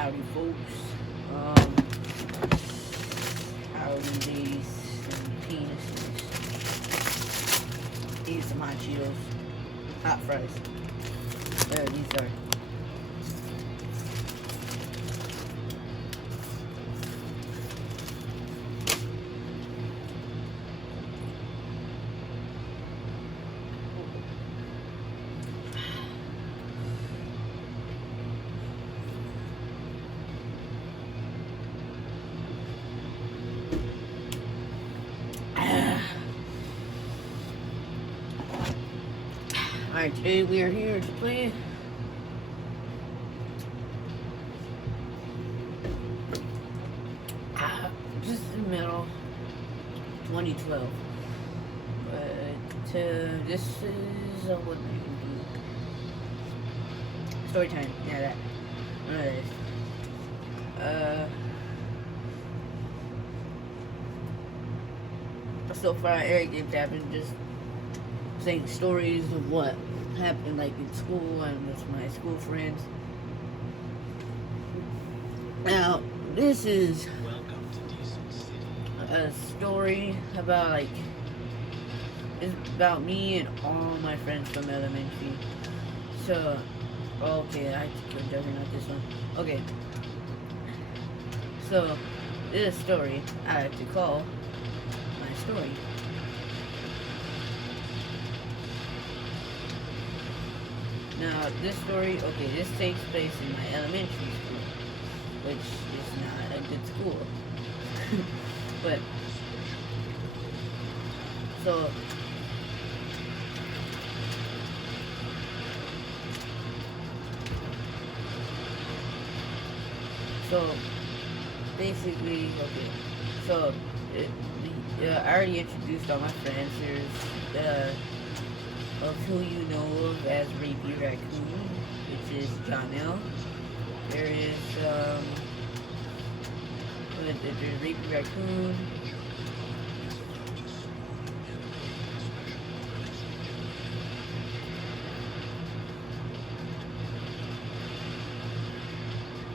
Howdy, folks. Um, Howdy, ladies and penises. These are some hot Cheetos. Hot fries. There, these are. Alright, today we are here to play just in the middle 2012. But this is what we can do. Story time, yeah, that. Alright. So far, Eric Games have been just saying stories of what happened like in school and with my school friends. Now, this is a story about like it's about me and all my friends from elementary. So, okay, I have to kill Juggernaut, not this one. Okay. So, this story I have to call my story. Now, this story, okay, this takes place in my elementary school, which is not a good school. But, so basically, okay, so, I already introduced all my friends. There's, of who you know of as Rapey Raccoon, which is Jonelle. There is, there's Rapey Raccoon.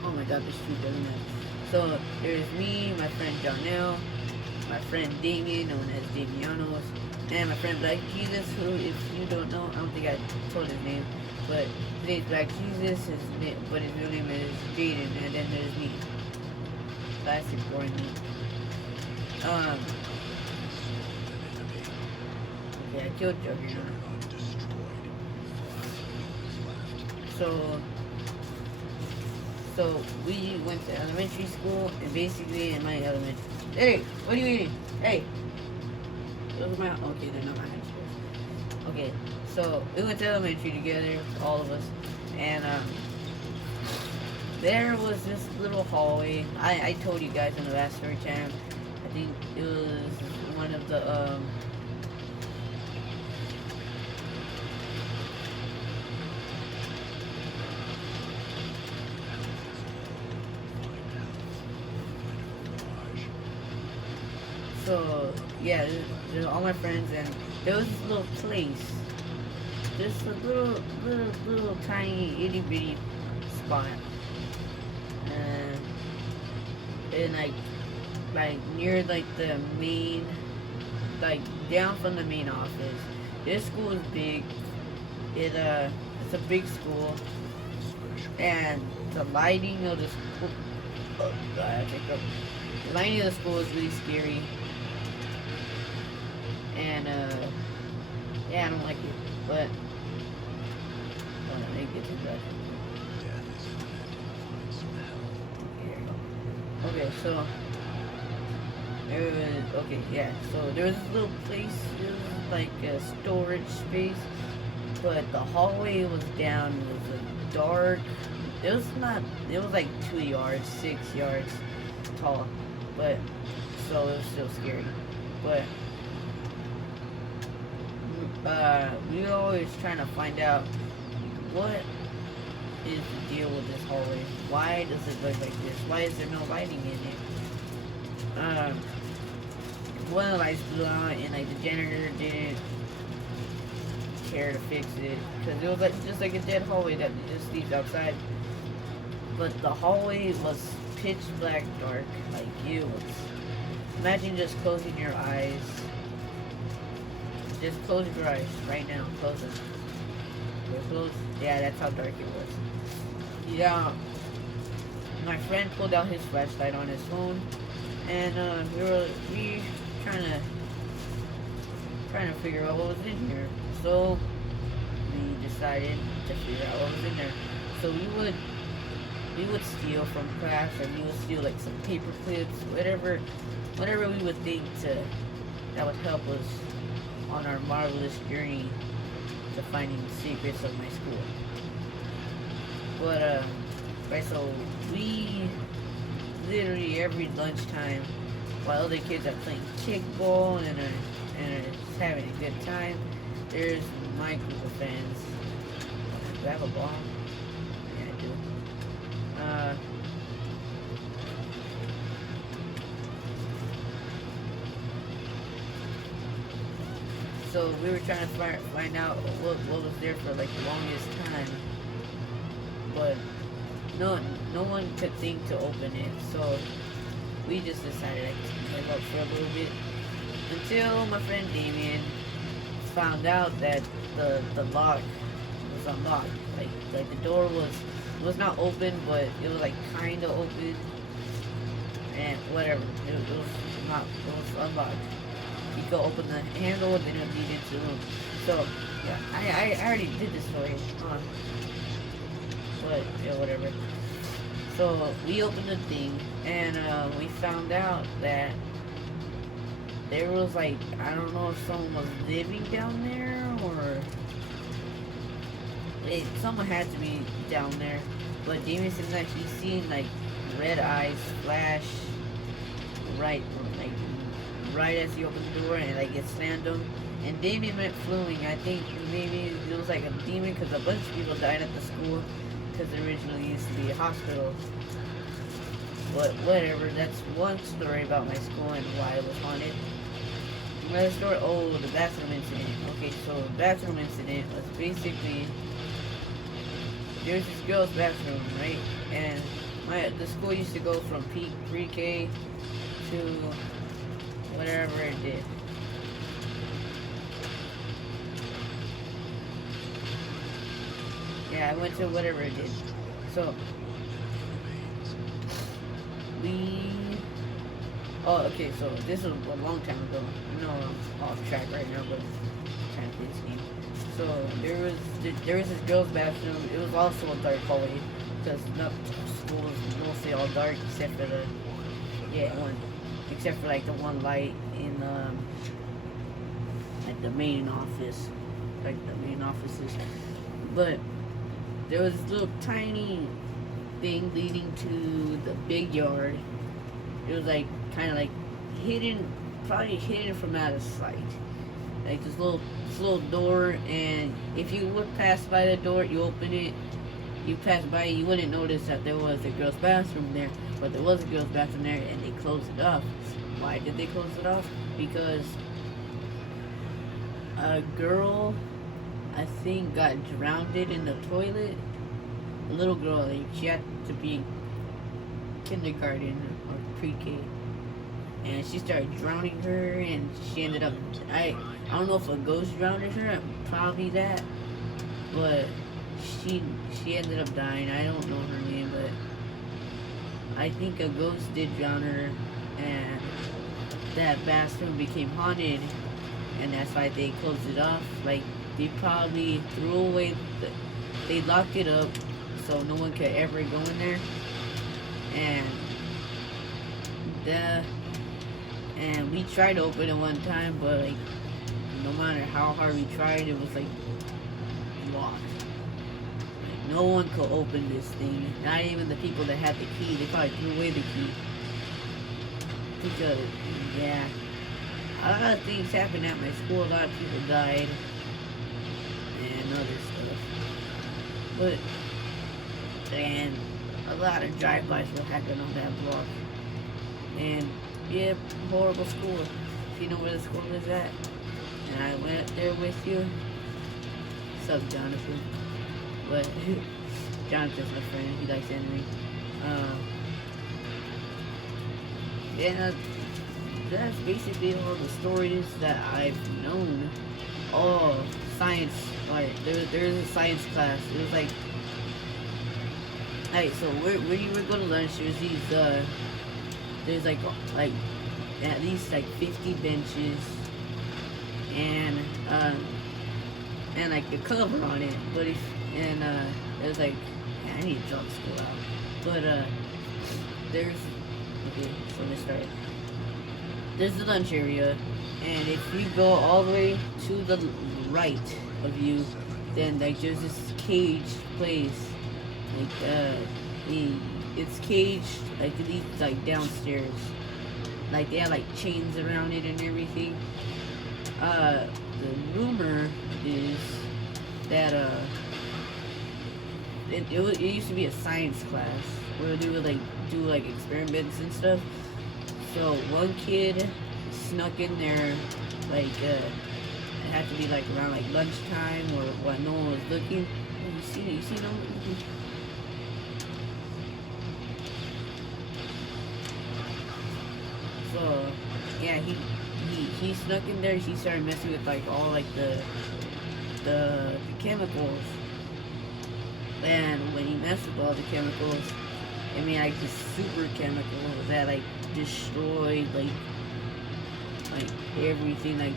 Oh my god, there's two doing that. So, there's me, my friend Jonelle, my friend Damien, known as Damianos, and my friend Black Jesus, who, if you don't know, I don't think I told his name, but his name's Black Jesus, but his real name is Jaden, and then there's me. Classic boring me. Okay, I killed Juggernaut. So we went to elementary school, and basically in my elementary. Hey, what are you eating? Hey. Those are my, okay, they're not my high schools. Okay, so we went to elementary together, all of us, and there was this little hallway. I told you guys in the last story time. I think it was one of the So, yeah, there's all my friends, and there was this little place. Just a little tiny itty bitty spot. And like near like the main, like down from the main office. This school is big. It's a big school. And the lighting of the school, oh god, the lighting of the school is really scary. And, yeah, I don't like it, but, hold on, let me get to that. Okay, so, there was, okay, yeah, so there was this little place, it was like a storage space, but the hallway was down, it was like dark, it was like 2 yards, 6 yards tall, but, so it was still scary, but, we were always trying to find out what is the deal with this hallway. Why does it look like this? Why is there no lighting in it? One of the lights blew out, and like the janitor didn't care to fix it because it was like just like a dead hallway that just leaves outside. but the hallway was pitch black dark. Like it was. Imagine just closing your eyes. Just close your eyes right now. Close them. They're closed. Yeah, that's how dark it was. Yeah. My friend pulled out his flashlight on his phone, and we trying to figure out what was in here. So we decided to figure out what was in there. So we would steal from class, and we would steal like some paper clips, whatever we would think that would help us on our marvelous journey to finding the secrets of my school. But right, so we literally every lunchtime, while other kids are playing kickball and are just having a good time, there's my group of friends. Do I have a ball? Yeah, I do. So we were trying to find out what was there for like the longest time, but no one could think to open it. So we just decided to give up for a little bit until my friend Damien found out that the lock was unlocked. Like the door was not open, but it was like kind of open, and whatever. It was unlocked. You go open the handle and then it lead into the room. So yeah, I already did this story. But yeah, whatever. So we opened the thing and we found out that there was like, I don't know if someone was living down there or someone had to be down there. But Damien said that he's seen like red eyes flash right as he opened the door, and like it slammed him. And Damien went fluing. I think maybe it was like a demon because a bunch of people died at the school because it originally used to be a hospital. But whatever, that's one story about my school and why it was haunted. Another story, the bathroom incident. Okay, so the bathroom incident was basically, there's this girl's bathroom, right? And the school used to go from pre-K to whatever it did. Yeah, I went to whatever it did. So okay, so this was a long time ago. I know I'm off track right now, but I'm trying to play this game. So there was this girl's bathroom. It was also a dark hallway because school was mostly all dark except for except for like the one light in like the main office, like the main offices. But there was this little tiny thing leading to the big yard. It was like kind of like hidden, probably hidden from out of sight. Like this little door, and if you would pass by the door, you open it, you pass by it, you wouldn't notice that there was a girl's bathroom there, but there was a girl's bathroom there, and they closed it off. Why did they close it off? Because a girl, I think, got drowned in the toilet. A little girl, like, she had to be kindergarten or pre-K, and she started drowning her, and she ended up, I don't know if a ghost drowned her, probably that, but she ended up dying. I don't know her name, but I think a ghost did drown her, and that bathroom became haunted, and that's why they closed it off. Like, they probably threw away they locked it up so no one could ever go in there, and we tried to open it one time, but like no matter how hard we tried, it was like locked. Like, no one could open this thing, not even the people that had the key. They probably threw away the key because, yeah, a lot of things happened at my school. A lot of people died and other stuff, and a lot of drive-bys were happening on that block. And yeah, horrible school. If you know where the school is at, and I went there with you. What's up, Jonathan? But Jonathan's my friend. He likes anime. Uh, yeah, that's basically all the stories that I've known. Oh, science. Like there's a science class. It was like so where you were going to lunch. There's these there's like at least like 50 benches and like a cover on it. But if and there's like I need to draw the school out. But there's okay. So let's start. There's the lunch area, and if you go all the way to the right of you, then like there's this cage place, like it's caged like it leads like downstairs, like they have like chains around it and everything. The rumor is that it used to be a science class where they would like do like experiments and stuff. So one kid snuck in there, like it had to be like around like lunchtime or when no one was looking. Oh, you see no one looking? So yeah, he snuck in there. He started messing with like all like the chemicals, and when he messed with all the chemicals, I mean like the super chemicals that like destroyed like everything. Like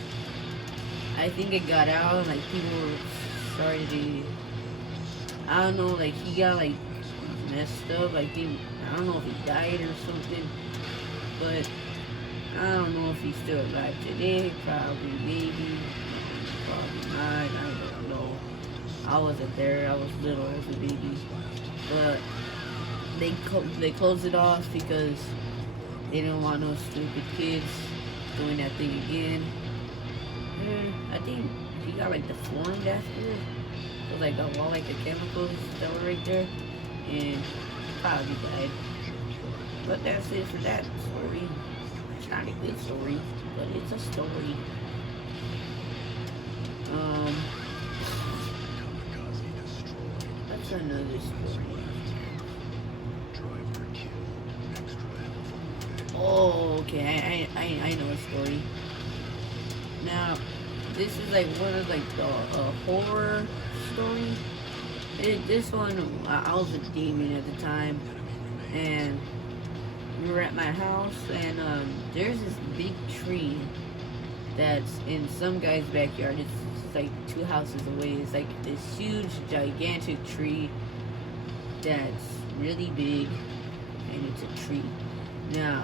I think it got out. Like people started to. I don't know. Like he got like messed up. Like I don't know if he died or something, but I don't know if he's still alive today. Probably, maybe, probably not. I don't know. I wasn't there. I was little. I was a baby, but they closed it off because they didn't want no stupid kids doing that thing again. I think he got like deformed after it. So like all like the chemicals that were right there, and probably died. But that's it for that story. It's not a good story, but it's a story. That's another story. Oh, okay. I know a story. Now, this is like one of like the horror story. This one, I was a demon at the time, and we were at my house, and there's this big tree that's in some guy's backyard. It's like 2 houses away. It's like this huge, gigantic tree that's really big, and it's a tree. Now,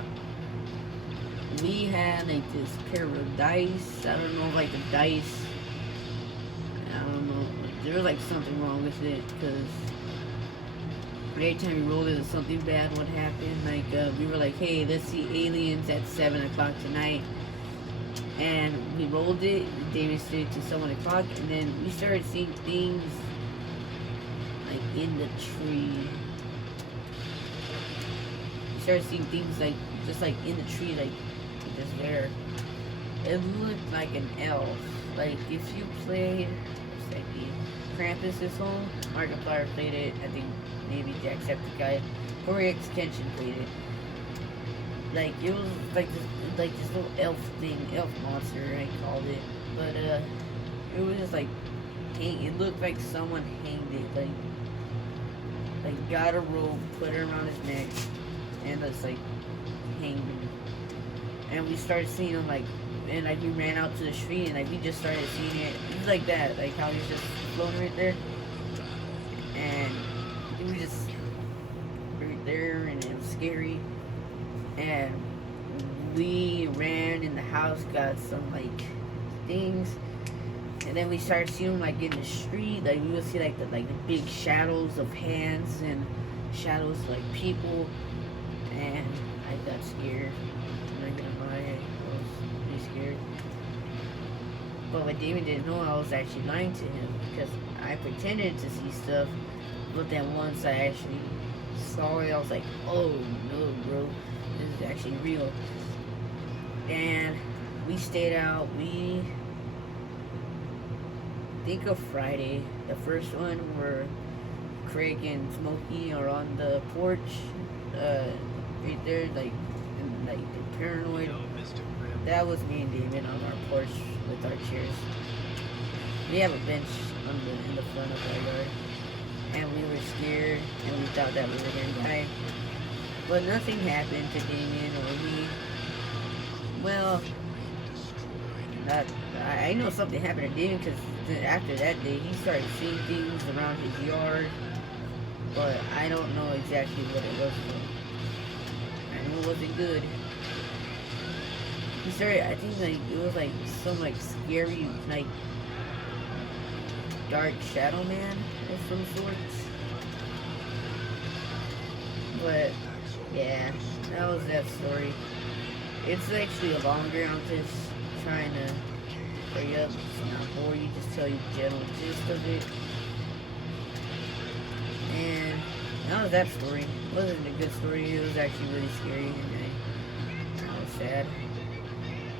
we had like this pair of dice. I don't know, like the dice. I don't know. There was like something wrong with it because every time we rolled it, something bad would happen. Like we were like, hey, let's see aliens at 7 o'clock tonight. And we rolled it, damaged it to 7 o'clock, and then we started seeing things like in the tree. We started seeing things like just like in the tree, like just there. It looked like an elf. Like if you played what's that game? Krampus is Home. Markiplier played it. I think maybe Jacksepticeye or Extension played it. Like it was like this little elf thing, elf monster I called it. But it was just like it looked like someone hanged it, like got a rope, put it around his neck, and just like hanged him. And we started seeing him like, and like we ran out to the street and like we just started seeing it. It was like that, like how he's just floating right there, and it was just right there, and it was scary. And we ran in the house, got some like things, and then we started seeing them like in the street. Like we would see like the big shadows of hands and shadows of like people, and I got scared. I'm not gonna lie, I was pretty scared. But what David didn't know, I was actually lying to him because I pretended to see stuff, but then once I actually saw it, I was like, oh no, bro, this is actually real. And we stayed out. We think of Friday, the first one where Craig and Smokey are on the porch, right there, like they're paranoid. That was me and Damon on our porch with our chairs. We have a bench in the front of our yard, and we were scared, and we thought that we were gonna die. But nothing happened to Damien or me. Well, not, I know something happened to Damien because after that day, he started seeing things around his yard, but I don't know exactly what it was for. I know it wasn't good. He started, I think like it was like some like scary like dark shadow man of some sorts. But yeah, that was that story. It's actually longer. I'm just trying to hurry up, so not bore you. Just tell you the general gist of it. And that was that story. It wasn't a good story. It was actually really scary, and I was sad.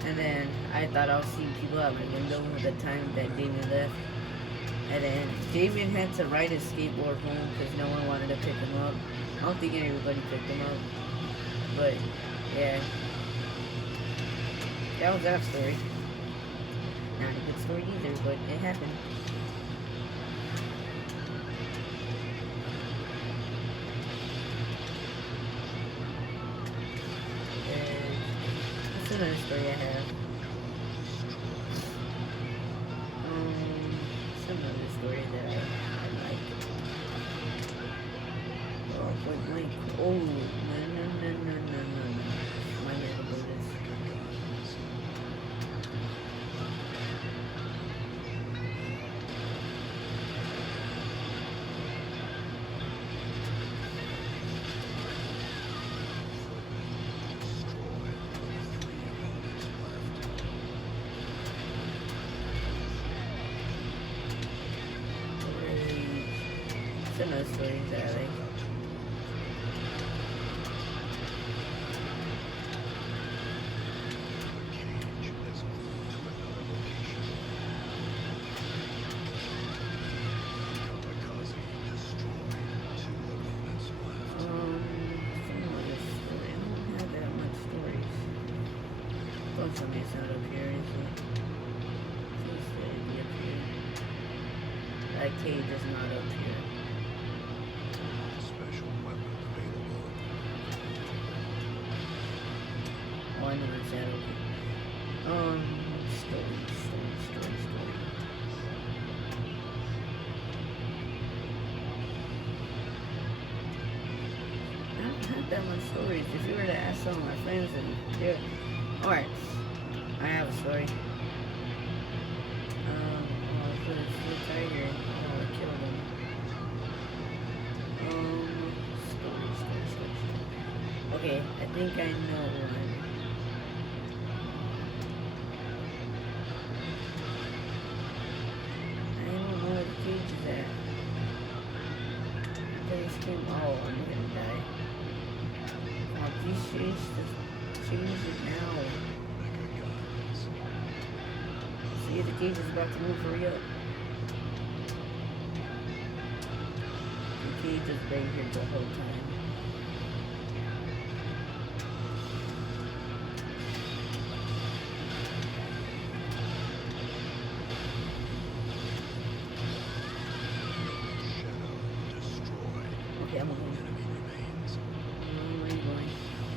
And then I thought I was seeing people out my window at the time that Damien left. And then Damien had to ride his skateboard home because no one wanted to pick him up. I don't think anybody picked him up. But, yeah. That was that story. Not a good story either, but it happened. And that's another story I have. It's another story that I like. Oh, wait. Oh, no. My bad about this. It's another story that I like. Don't tell me it's not up here, is it? Please let it be up here. That cage is not up here. Special weapon available. Oh, I know it's that okay. Story. I don't have that much stories. If you were to ask some of my friends, and they're alright. I have a story. For the tiger. Oh, I killed him. Story. Okay, I think I know one. I don't know where the cage is at. This game. Oh, I'm gonna die. Oh, please change it now. See, the cage is about to move. Hurry up. The cage has been here the whole time. Okay, I'm going. Where are you going?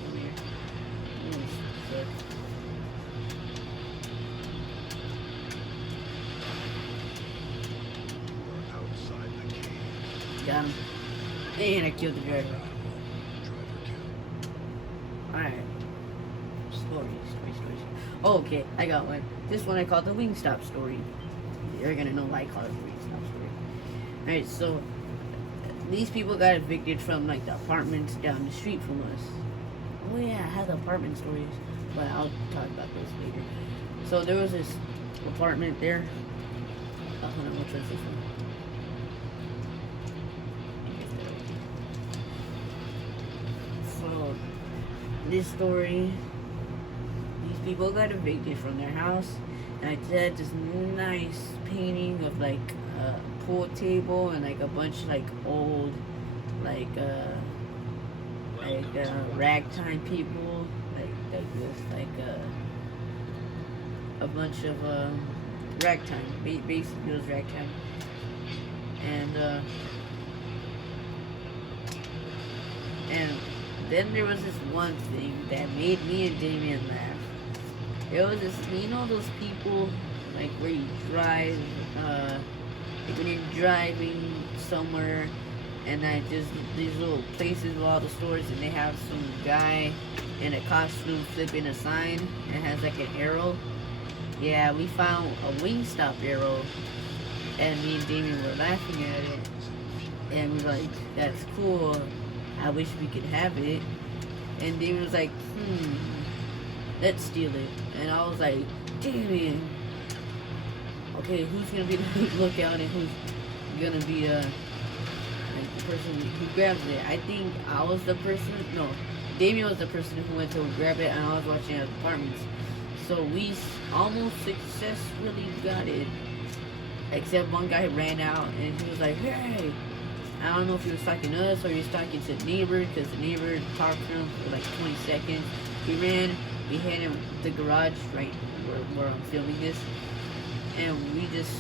Come here. Shit. Outside the cage. Got him. And I killed the driver. Driver kill. Alright. Stories. Oh, okay, I got one. This one I call the Wingstop story. You're gonna know why I call it the Wingstop story. Alright, so these people got evicted from like the apartments down the street from us. Oh yeah, I have the apartment stories, but I'll talk about those later. So there was this apartment there. Hold on, which one's this one? So this story, these people got evicted from their house, and I did this nice painting of like a pool table and like a bunch of like old like ragtime people like with like a bunch of ragtime, basically it was ragtime. And then there was this one thing that made me and Damien laugh. It was this, you know, those people like where you drive, like when you're driving somewhere, and like there's these little places with all the stores, and they have some guy in a costume flipping a sign and has like an arrow. Yeah, we found a Wingstop arrow, and me and Damien were laughing at it, and we were like, "That's cool. I wish we could have it." And Damien was like, let's steal it. And I was like, Damien, okay, who's gonna be the lookout and who's gonna be like the person who grabs it? I think I was the person, no, Damien was the person who went to grab it, and I was watching at apartments. So we almost successfully got it, except one guy ran out and he was like, hey, I don't know if he was talking to us or he was talking to the neighbor, because the neighbor talked to him for like 20 seconds. He ran, we had him the garage right where I'm filming this, and we just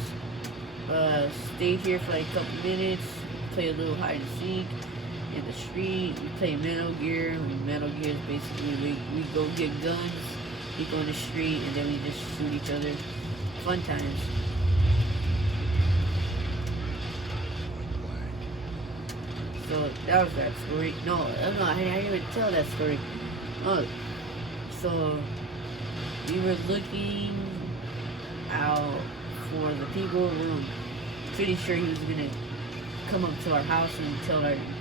stayed here for like a couple minutes, played a little hide and seek in the street. We played Metal Gear. Metal Gear is basically we go get guns, we go in the street, and then we just shoot each other. Fun times. So that was that story. No, I didn't even tell that story. Oh, so we were looking out for the people. We were pretty sure he was gonna come up to our house and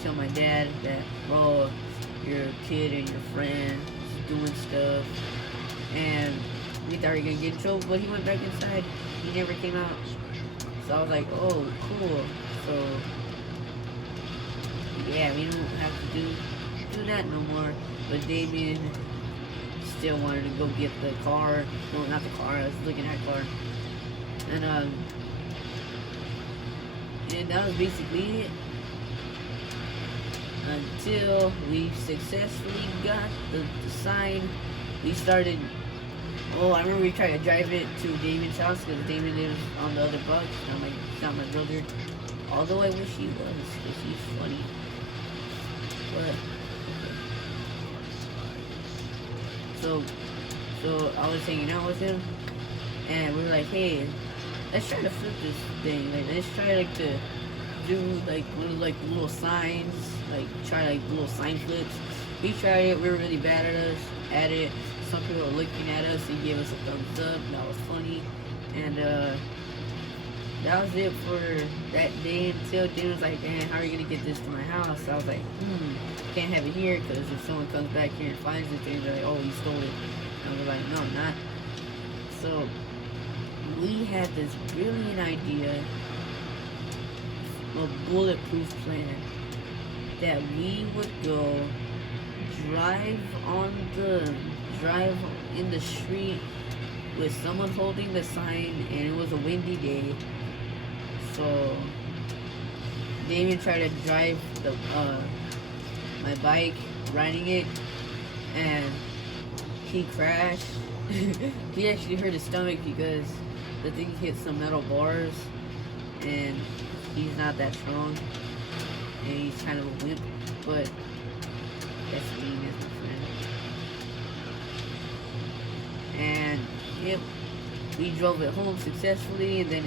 tell my dad that, oh, your kid and your friend is doing stuff, and we thought we were gonna get in trouble. But he went back inside. He never came out. So I was like, oh, cool. So yeah, we don't have to do that no more. But Damien still wanted to go get the car. Well, not the car, I was looking at the car. And that was basically it. Until we successfully got the sign. We started, I remember we tried to drive it to Damien's house, because Damien lives on the other block. It's not my brother. Although I wish he was, because he's funny. But so I was hanging out with him, and we were like, hey, let's try to flip this thing. Like, let's try to do like one of like little signs, like try like little sign flips. We tried it. We were really bad at it. Some people were looking at us and gave us a thumbs up. That was funny, and that was it for that day. Until Jim was like, "Man, how are you gonna get this to my house?" I was like, can't have it here, because if someone comes back here and finds it, they're like, oh, you stole it. And we're like, no, not. So we had this brilliant idea, a bulletproof plan, that we would go drive in the street with someone holding the sign, and it was a windy day. So Damien tried to drive my bike, riding it, and he crashed. He actually hurt his stomach because the thing hit some metal bars, and he's not that strong, and he's kind of a wimp, but that's Damien, is my friend. And yep, we drove it home successfully, and then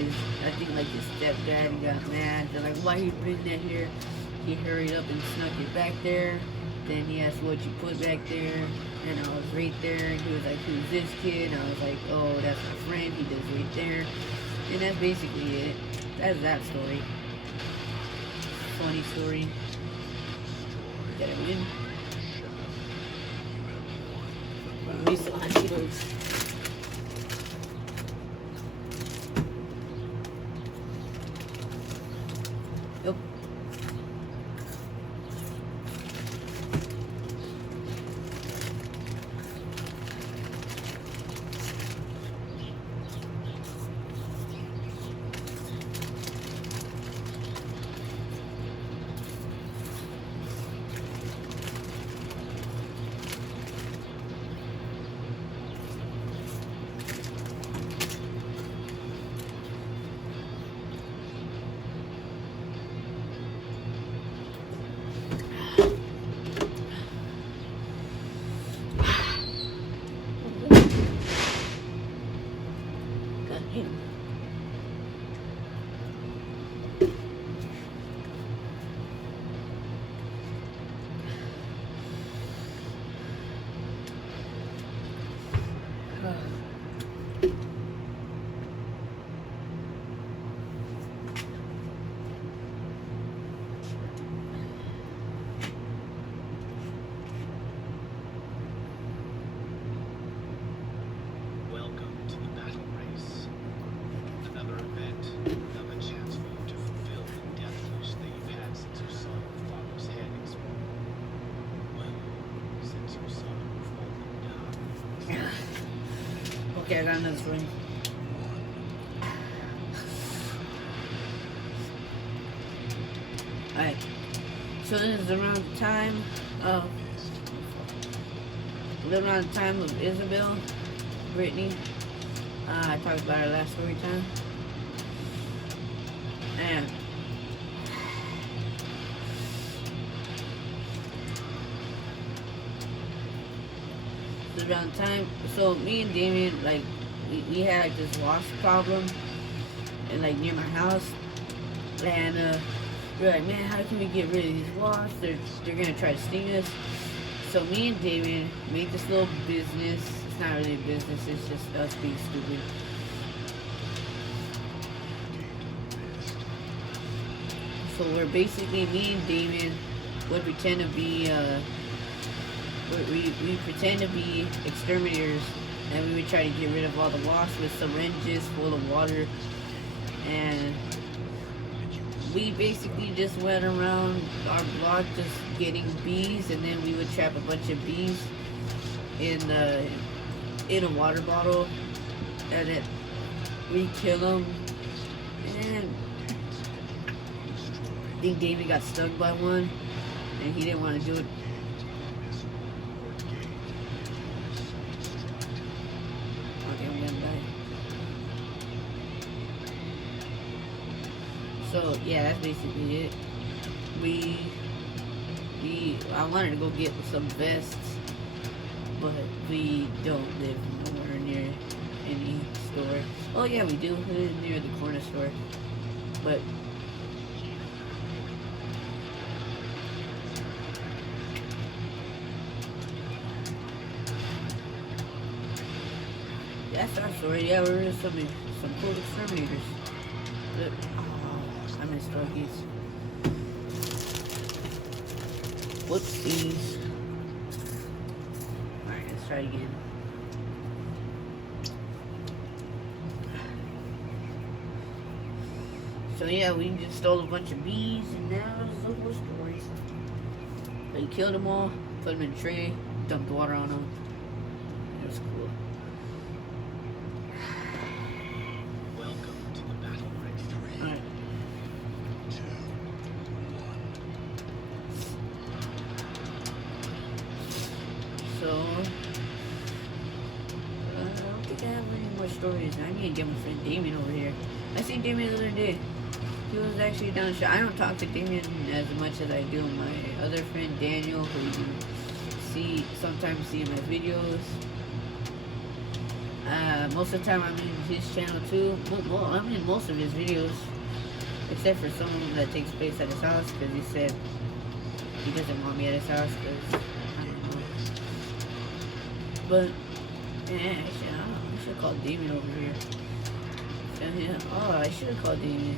I think like his stepdad got mad. They're like, why you bring that here? He hurried up and snuck it back there. Then he asked what you put back there, and I was right there, and he was like, who's this kid? And I was like, oh, that's my friend, he lives right there. And that's basically it. That's that story. Funny story. Did I win? We still have Cheetos. Yep. Okay, I got another story. Alright. So this is around the time of Isabel, Brittany. I talked about her last story time. And so around the time, so me and Damien, like, we had like this wasp problem, and like near my house, and we were like, man, how can we get rid of these wasps? They're gonna try to sting us. So me and Damien made this little business. It's not really a business, it's just us being stupid. So we're basically, me and Damien would pretend to be, we pretend to be exterminators, and we would try to get rid of all the wasps with syringes full of water. And we basically just went around our block just getting bees, and then we would trap a bunch of bees in a water bottle, and then we kill them. And I think Damien got stung by one, and he didn't want to do it. Okay, I'm gonna die. So yeah, that's basically it. I wanted to go get some vests, but we don't live nowhere near any store. Oh yeah, we do. We live near the corner store, but that's our story. Yeah, we're some cool exterminators. But, oh, I miss doggies. Whoopsies. Alright, let's try it again. So yeah, we just stole a bunch of bees, and now there's the whole story. They killed them all, put them in a tray, dumped water on them. It was cool. Welcome to the battle ring. 3, Alright. 2, 1. So, I don't think I have any more stories. I need to get my friend Damien over here. I seen Damien the other day. He was actually down the street. I don't talk to Damien as much as I do my other friend Daniel, who you sometimes see in my videos. Most of the time I'm in his channel too. Well, I'm in most of his videos, except for some that takes place at his house, because he said he doesn't want me at his house, because I don't know. But, yeah, I should call Damien over here. Yeah, oh, I should have called Damien.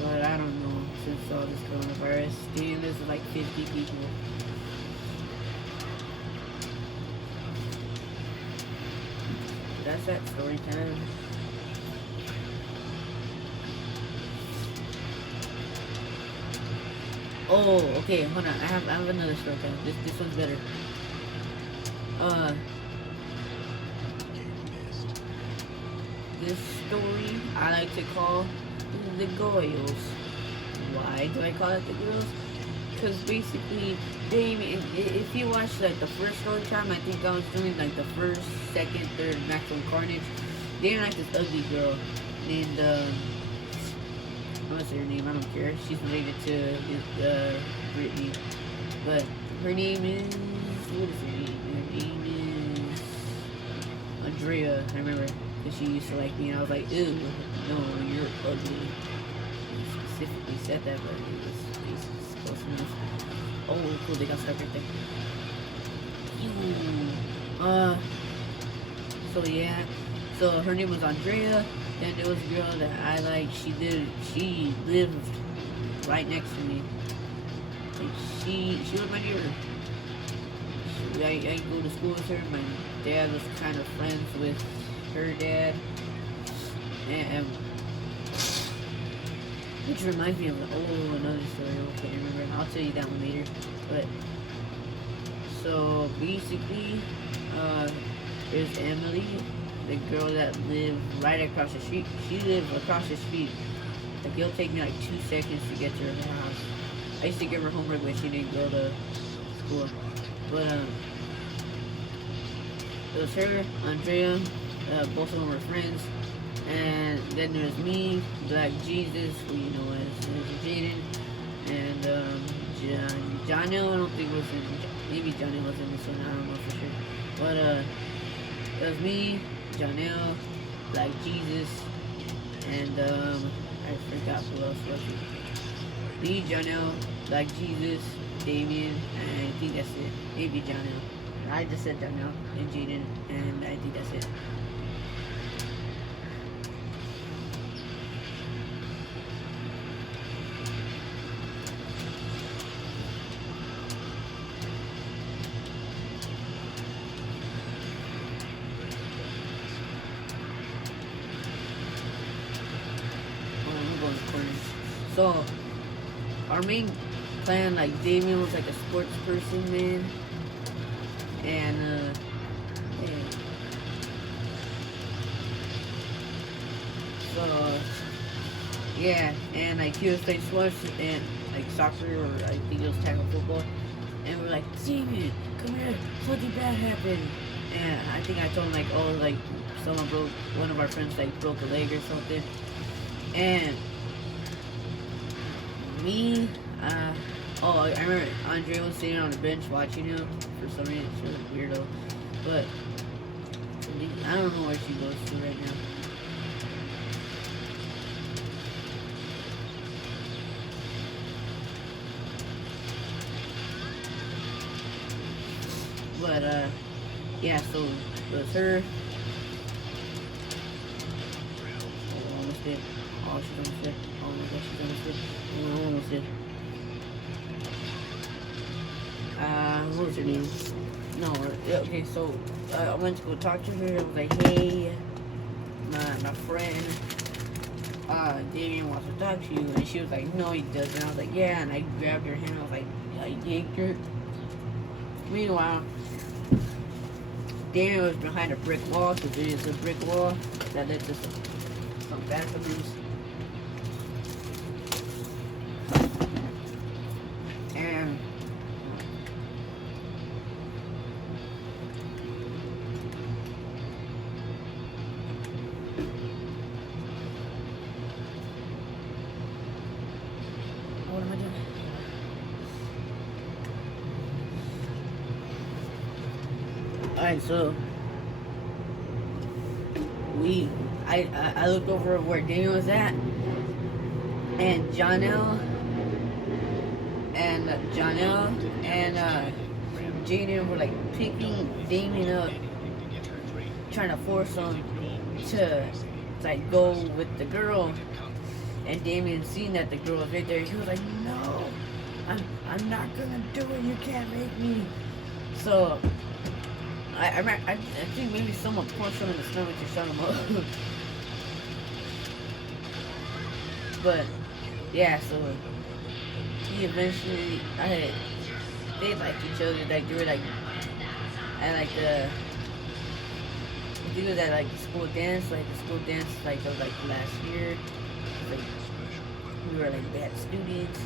But I don't know, since all this coronavirus. Damien lives with like 50 people. That's that story time. Oh, okay, hold on. I have another story time. This one's better. This story I like to call the Goyles. Why do I call it the Goyles? Because basically, Damien, if you watch like the first story time, I think I was doing like the first, second, third Maximum Carnage. Damien liked this ugly girl named, what's her name? I don't care. She's related to Brittany. But her name is, what is her name? Her name is Andrea, I remember. Because she used to like me, and I was like, ew, no, you're ugly. He specifically said that, but it was close enough. Oh, cool, they got stuck right there. Ew. So yeah, so her name was Andrea, and there was a girl that I liked. She lived right next to me. Like, she was my neighbor. I go to school with her. My dad was kind of friends with her dad, and which reminds me of another story. Okay, remember? I'll tell you that one later. But so basically, there's Emily, the girl that lived right across the street. She lived across the street. Like it'll take me like 2 seconds to get to her house. I used to give her homework when she didn't go to school. But it was her, Andrea, both of them were friends. And then there's me, Black Jesus, who you know as Jaden, and Johnny, I don't think was in, maybe Johnny was in this one, I don't know for sure. But it was me, Janelle, Black Jesus, and I forgot who else was it. Me, Janelle, Black Jesus, Damien, and I think that's it. Maybe Janelle. I just said Janelle and Jaden, and I think that's it. So, our main plan, like Damien was like a sports person, man, and so yeah, and like he was playing sports and like soccer or I think it was tackle football, and we're like, Damien, come here, something bad happened, and I think I told him like, oh, like one of our friends like broke a leg or something, and me, I remember Andrea was sitting on the bench watching him for some reason. She was a weirdo, but I don't know where she goes to right now. But yeah, so it was her. Oh, almost did. Oh, she's almost dead. Oh my gosh, she's almost dead. Oh, almost dead. What was her name? No, okay, so I went to go talk to her. I was like, hey, my friend, Damien wants to talk to you. And she was like, no, he doesn't. I was like, yeah, and I grabbed her hand. I was like, I yanked her. Meanwhile, Damien was behind a brick wall, because there is a brick wall that led to some bathrooms. And what am I doing? Alright, so I looked over where Daniel was at, and Janelle and Jaden were like picking Damien up, trying to force him to like go with the girl. And Damien, seeing that the girl was right there, he was like, "No, I'm not gonna do it. You can't make me." So I think maybe someone punched him in the stomach to shut him up. But yeah, so he eventually, they liked each other. Like they were like at like I think it was at like the school dance, like of like last year. Like we were like bad students.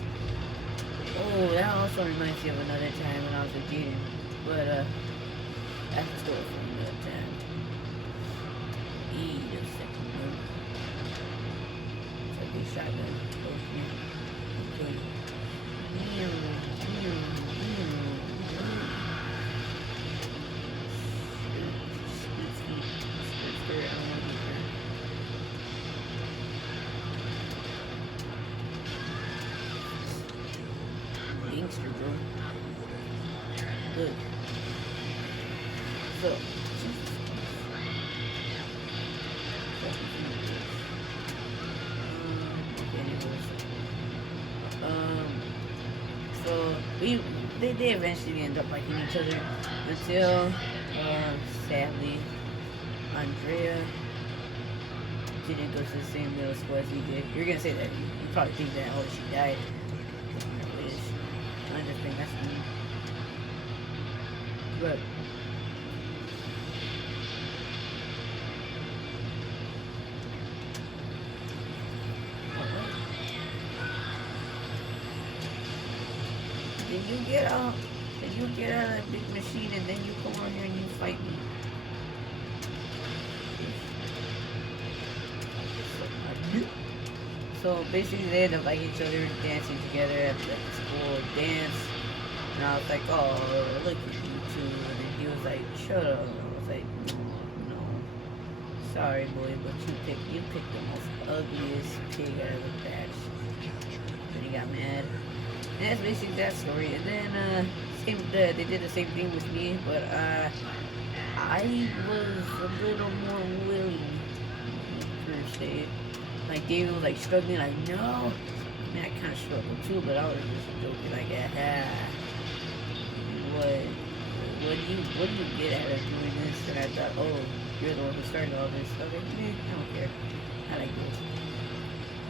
Oh, that also reminds me of another time when I was a Jaden. But that's a story from another time. Eat a second one. It's like a shotgun. Okay. Gangster, bro. Look. So, so they eventually end up liking each other until sadly Andrea didn't go to the same middle school as he did. You're gonna say that you probably think that she died. Which I just think that's mean. But you get out of that big machine and then you come over here and you fight me. So basically they end up like each other dancing together at the school dance. And I was like, oh, look at you two. And then he was like, shut up. And I was like, no. Sorry, boy, but you picked the most ugliest pig out of the batch. And he got mad. And that's basically that story. And then, they did the same thing with me, but, I was a little more willing, per se. Like, David was, like, struggling, like, no. I mean, I kind of struggled, too, but I was just joking, like, what do you get out of doing this? And I thought, oh, you're the one who started all this. So I was like, I don't care. I like this.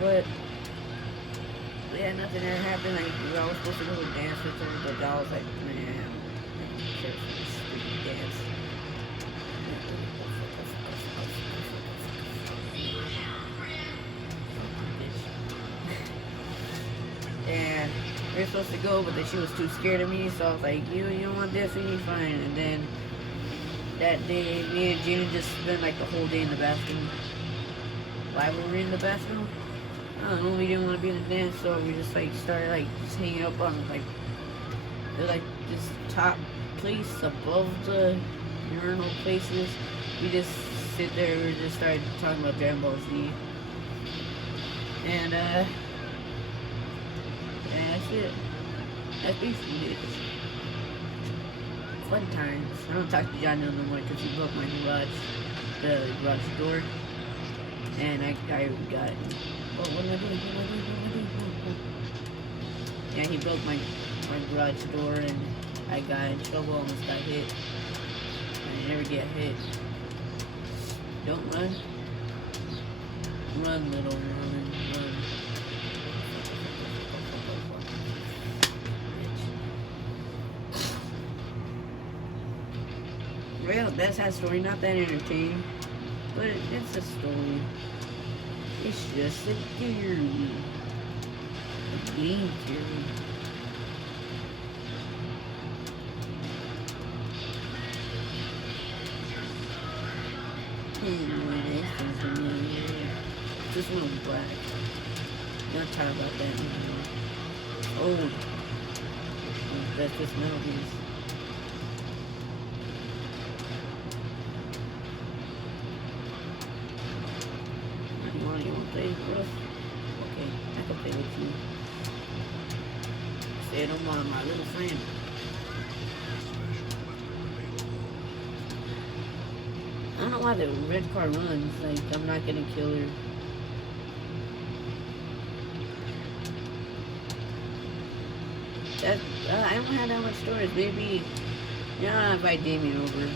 But, yeah, nothing ever happened. Like, I was supposed to go to dance with her, but I was like, man, I don't care for this stupid dance. And we were supposed to go, but then she was too scared of me, so I was like, you don't want this, we need fine. And then that day, me and Gina just spent like the whole day in the bathroom. Why were we in the bathroom? I don't know, we didn't want to be in the dance, so we just like started like just hanging up on like this top place above the urinal places. We just sit there, we just started talking about Dragon Ball Z. And yeah, that's it. That's basically it. Fun times. I don't talk to John no more because he broke my the garage door. And I got, oh, what am I doing? Yeah, he broke my garage door and I got in trouble, almost got hit. I never get hit. Don't run. Run, little woman, run. Well, that's that story. Not that entertaining, but it's a story. It's just a theory. A game theory. This one's black. Not talk about that anymore. Oh, that's just melodies. You want to play with us? Okay, I can play with you. Say no more, my little friend. I don't know why the red car runs. Like, I'm not gonna kill her. That I don't have that much storage. Maybe, I'll invite Damien over.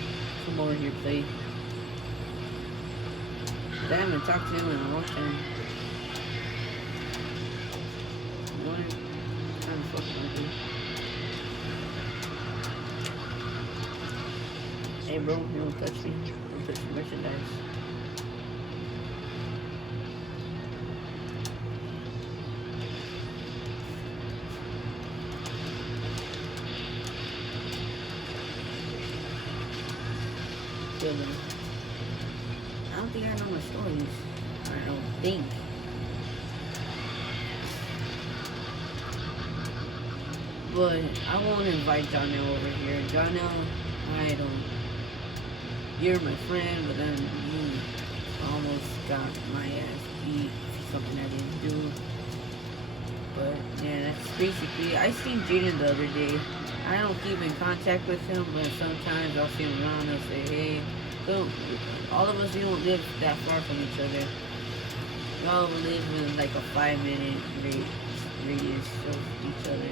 Come over here, play. I haven't talked to him in a long time. What? I'm fucking with him. Hey, bro, you don't touch me. Don't touch the merchandise. I don't think I know my stories. I don't think. But I won't invite Jonelle over here. Jonelle, I don't. You're my friend, but then you almost got my ass beat for something I didn't do. But yeah, that's basically. I seen Jaden the other day. I don't keep in contact with him, but sometimes I'll see him around and say, hey. So, all of us, we don't live that far from each other. We all live in like a 5-minute radius of each other.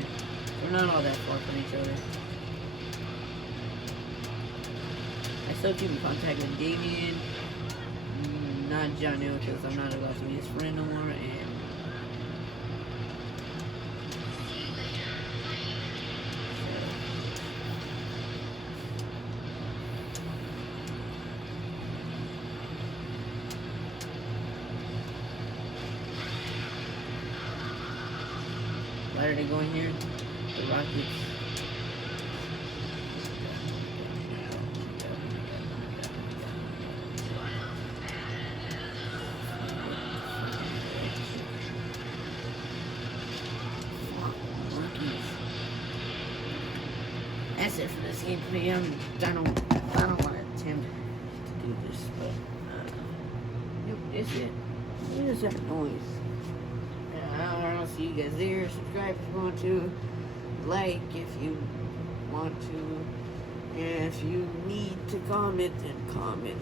We're not all that far from each other. I still keep in contact with Damien, not Jonelle, because I'm not allowed to be his friend no more, and why are they going here? The Rockets. that's it for this gameplay. I don't want to attempt to do this, but yep, that's it. What is that noise? I'll see you guys there. Subscribe if you want to. Like if you want to. And if you need to comment, then comment.